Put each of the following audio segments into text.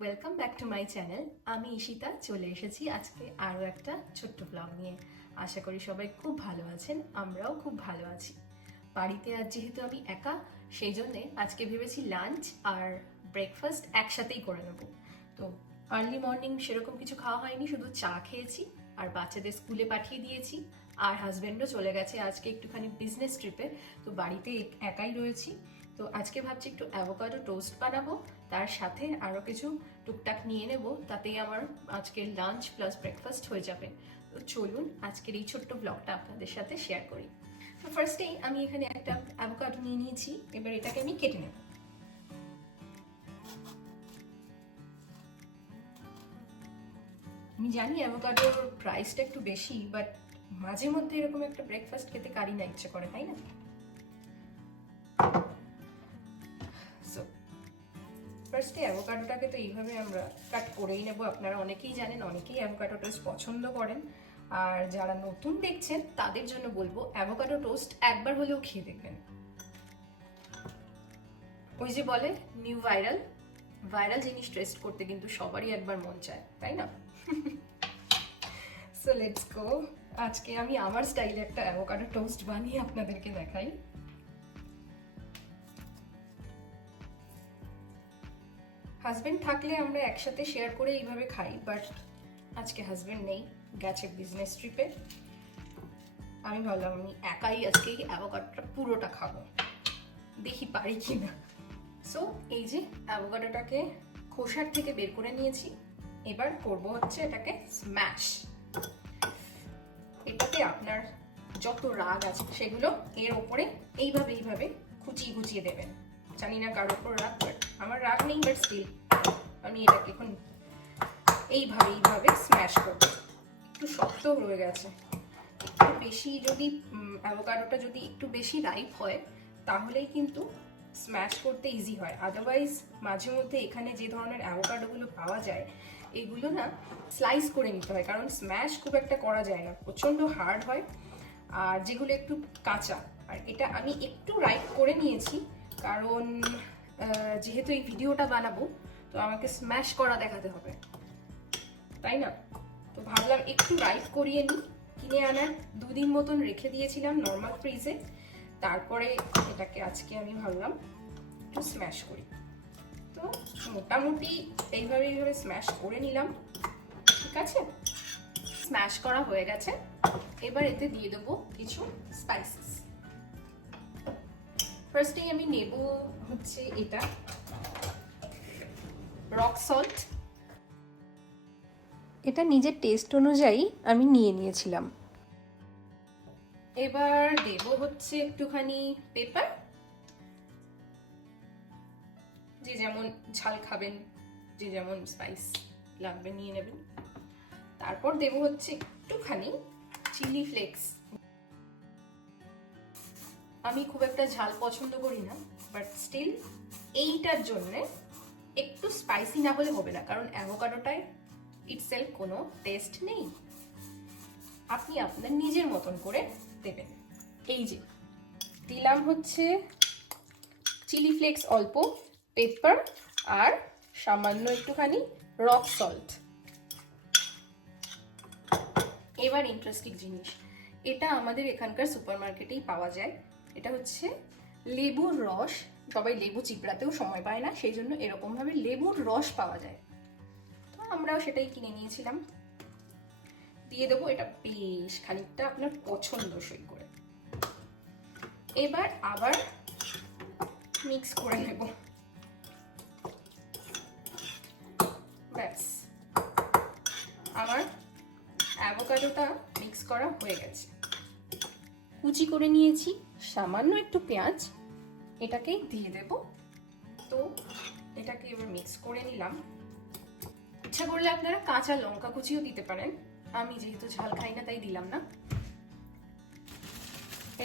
Welcome back to my channel আমি ঈশিতা, চলে এসেছি আজকে আরও একটা ছোট্ট ব্লগ নিয়ে। আশা করি সবাই খুব ভালো আছেন, আমরাও খুব ভালো আছি। বাড়িতে আজ যেহেতু আমি একা, সেই জন্যে আজকে ভেবেছি লাঞ্চ আর ব্রেকফাস্ট একসাথেই করে নেব। তো আর্লি মর্নিং সেরকম কিছু খাওয়া হয়নি, শুধু চা খেয়েছি আর বাচ্চাদের স্কুলে পাঠিয়ে দিয়েছি। আর হাজব্যান্ডও চলে গেছে আজকে একটুখানি বিজনেস ট্রিপে তো বাড়িতে এক- একাই রয়েছি। তো আজকে ভাবছি একটু অ্যাভোকাডো টোস্ট বানাবো, তার সাথে আরও কিছু টুকটাক নিয়ে নেব, তাতেই আমার আজকের লাঞ্চ প্লাস ব্রেকফাস্ট হয়ে যাবে। তো চলুন আজকের এই ছোট্ট ব্লগটা আপনাদের সাথে শেয়ার করি। তো ফার্স্টেই আমি এখানে একটা অ্যাভোকাডো নিয়ে নিয়েছি, এবার এটাকে আমি কেটে নেব। আমি জানি অ্যাভোকাডোর প্রাইসটা একটু বেশি বাট মাঝে মধ্যে এরকম একটা ব্রেকফাস্ট খেতে কারি না ইচ্ছে করে, তাই না? ফার্স্টে অ্যাভোকাডোটাকে তো এইভাবে আমরা কাট করেই নেব। আপনারা অনেকেই জানেন, অনেকেই অ্যাভোকাডো টোস্ট পছন্দ করেন। আর যারা নতুন দেখছেন, তাদের জন্য বলব অ্যাভোকাডো টোস্ট একবার হলেও খেয়ে দেখবেন। ওই যে বলে নিউ ভাইরাল ভাইরাল জিনিস টেস্ট করতে কিন্তু সবারই একবার মন চায়, তাই না? সো লেটস গো আজকে আমি আমার স্টাইলে একটা অ্যাভোকাডো টোস্ট বানিয়ে আপনাদেরকে দেখাই। হাজবেন্ড থাকলে আমরা একসাথে শেয়ার করে এইভাবে খাই বাট আজকে হাজবেন্ড নেই, গেছে বিজনেস ট্রিপে আমি ভাবলাম, আমি একাই আজকে এই অ্যাভোকাডোটা পুরোটা খাব। দেখি পারি কি না সো এই যে অ্যাভোকাডোটাকে খোসার থেকে বের করে নিয়েছি। এবার করব হচ্ছে এটাকে স্ম্যাশ এটাতে আপনার যত রাগ আছে, সেগুলো এর ওপরে এইভাবে এইভাবে খুচিয়ে খুচিয়ে দেবেন। জানি না কারোর ওপর রাগ বাট আমার রাগ নেই বাট স্টিল আমি এটাকে এখন এইভাবে এইভাবে স্ম্যাশ করব। একটু শক্ত হয়ে গেছে। একটু বেশি যদি অ্যাভোকাডোটা যদি একটু বেশি রাইপ হয়, তাহলেই কিন্তু স্ম্যাশ করতে ইজি হয়। আদারওয়াইজ মাঝে মধ্যে এখানে যে ধরনের অ্যাভোকাডোগুলো পাওয়া যায়, এগুলো না স্লাইস করে নিতে হয়, কারণ স্ম্যাশ খুব একটা করা যায় না। প্রচণ্ড হার্ড হয়, আর যেগুলো একটু কাঁচা। আর এটা আমি একটু রাইপ করে নিয়েছি কারণ যেহেতু এই ভিডিওটা বানাবো, তো আমাকে স্ম্যাশ করা দেখাতে হবে। তাই না? তো ভাবলাম একটু রাইপ করিয়ে নিই। কিনে আনার দুদিন মতন রেখে দিয়েছিলাম নর্মাল ফ্রিজে তারপরে এটাকে আজকে আমি ভাবলাম একটু স্ম্যাশ করি। তো মোটামুটি এইভাবে এইভাবে স্ম্যাশ করে নিলাম। ঠিক আছে? স্ম্যাশ করা হয়ে গেছে। এবার এতে দিয়ে দেবো কিছু স্পাইসেস ফার্স্টেই আমি নেব হচ্ছে এটা। রক সল্ট এটা নিজের টেস্ট অনুযায়ী আমি নিয়ে নিয়েছিলাম। এবার দেব হচ্ছে একটুখানি পেপার যে যেমন ঝাল খাবেন, যে যেমন স্পাইস লাগবে, নিয়ে নেবেন। তারপর দেব হচ্ছে একটুখানি চিলি ফ্লেক্স আমি খুব একটা ঝাল পছন্দ করি না বাট স্টিল এইটার জন্য একটু স্পাইসি না হলে হবে না, কারণ অ্যাভোকাডোটায় ইটসেলফ কোনো টেস্ট নেই। আপনি আপনার নিজের মতন করে দেবেন। এই যে, দিলাম হচ্ছে চিলি ফ্লেক্স অল্প পেপার আর সামান্য একটুখানি রক সল্ট এবার ইন্টারেস্টিং জিনিস, এটা আমাদের এখানকার সুপার মার্কেটেই পাওয়া যায়। এটা হচ্ছে লেবুর রস। সবাই লেবু চিপড়াতেও সময় পায় না সেই জন্য এরকমভাবে লেবুর রস পাওয়া যায়। তো আমরাও সেটাই কিনে নিয়েছিলাম। দিয়ে দেবো, এটা বেশ খানিকটা আপনার পছন্দসই করে। এবার আবার মিক্স করে নেব। ব্যাস। আমার অ্যাভোকাডোটা মিক্স করা হয়ে গেছে। কুচি করে নিয়েছি, সামান্য একটু পেঁয়াজ, এটাকেই দিয়ে দেব। তো এটাকে এবার মিক্স করে নিলাম। ইচ্ছা করলে আপনারা কাঁচা লঙ্কা কুচিও দিতে পারেন। আমি যেহেতু ঝাল খাই না, তাই দিলাম না।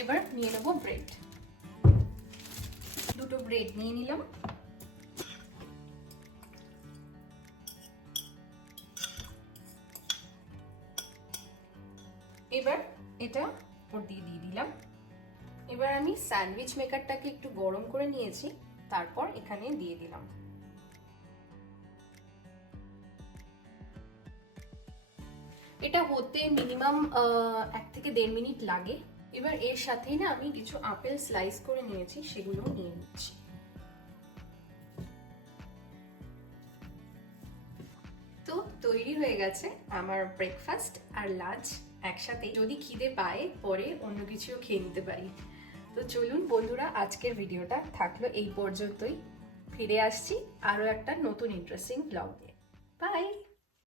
এবার নিয়ে নেব ব্রেড দুটো ব্রেড নিয়ে নিলাম। এবার এটা ওপর দিয়ে দিয়ে দিলাম। এবার আমি স্যান্ডউইচ মেকারটাকে একটু গরম করে নিয়েছি, তারপর এখানে দিয়ে দিলাম। এটা হতে মিনিমাম এক থেকে দেড় মিনিট লাগে। এবার এর সাথেই না আমি কিছু আপেল স্লাইস করে নিয়েছি সেগুলো নিয়ে নিচ্ছি। তো তৈরি হয়ে গেছে আমার ব্রেকফাস্ট আর লাঞ্চ। একসাথে যদি খিদে পায়, পরে অন্য কিছুও খেয়ে নিতে পারি। তো চলুন বন্ধুরা, আজকের ভিডিওটা থাকল এই পর্যন্তই। ফিরে আসছি আরও একটা নতুন ইন্টারেস্টিং ব্লগ নিয়ে। বাই